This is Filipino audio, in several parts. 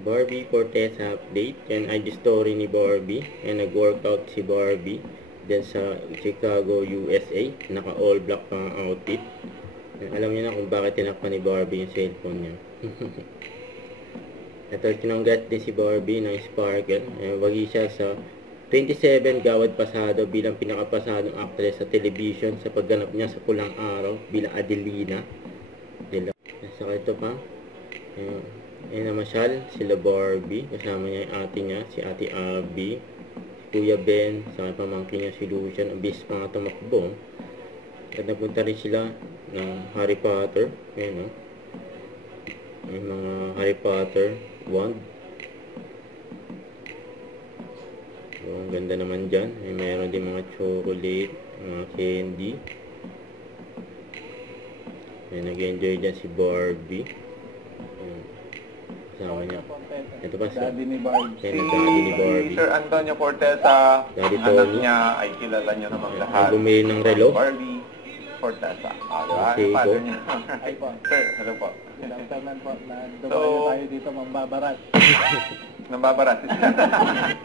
Barbie Fortesa update. Yan ay the story ni Barbie. And nag-workout si Barbie dyan sa Chicago, USA. Naka all black pang outfit. Alam niyo na kung bakit tinakpan ni Barbie yung cellphone niya. Ito, tinanggat din si Barbie ng Sparkle. Wagi siya sa 27 gawad pasado bilang pinakapasadong actress sa television sa pagganap niya sa Pulang Araw bilang Adelina. Saka ito pa. Ayan namasyal sila Barbie. Kasama niya yung ate niya, si Ate Abby, si Kuya Ben, saka pamangkin niya si Lucian. Ang bis pa nga tumakbo. At napunta rin sila ng Harry Potter. Ayan, no? May mga Harry Potter wand. So, ang ganda naman dyan. May meron din mga chocolate, mga candy. May nag-enjoy dyan si Barbie. Kasama niya. Ito pa sa Daddy ni Barbie. Daddy ni Barbie. Sir Antonio Fortesa, Daddy ang anak Tony. niya ay kilala niyo naman lahat. Bumili ng relo. Barbie Fortesa. Okay, Ano po. niya? Ay po. Sir, hello po. Good afternoon po. Dumayo So- tayo dito mambabarat. Nambabarat.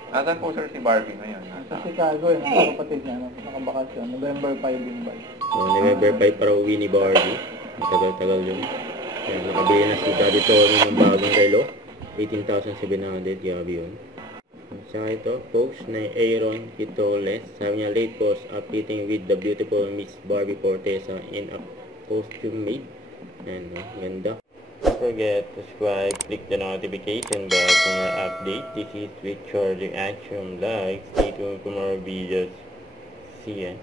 Nasaan po sir si Barbie ngayon? Sa Chicago eh, ang kapatid niya, nakabakasyon. November 5 din ba? So, November 5 para uwi ni Barbie. Matagal-tagal yun. Yan, nakabili na si Daddy Tony ng bagong relo. 18,700. Grabe yun. Saka ito, post na Aaron Quitoles. Sabi niya, late post updating with the beautiful Miss Barbie Fortesa in a costume made. Ayan, no? Ganda. Don't forget to subscribe, click the notification bell for more update. This is with Charging Action. Like, stay tuned for more videos. See ya.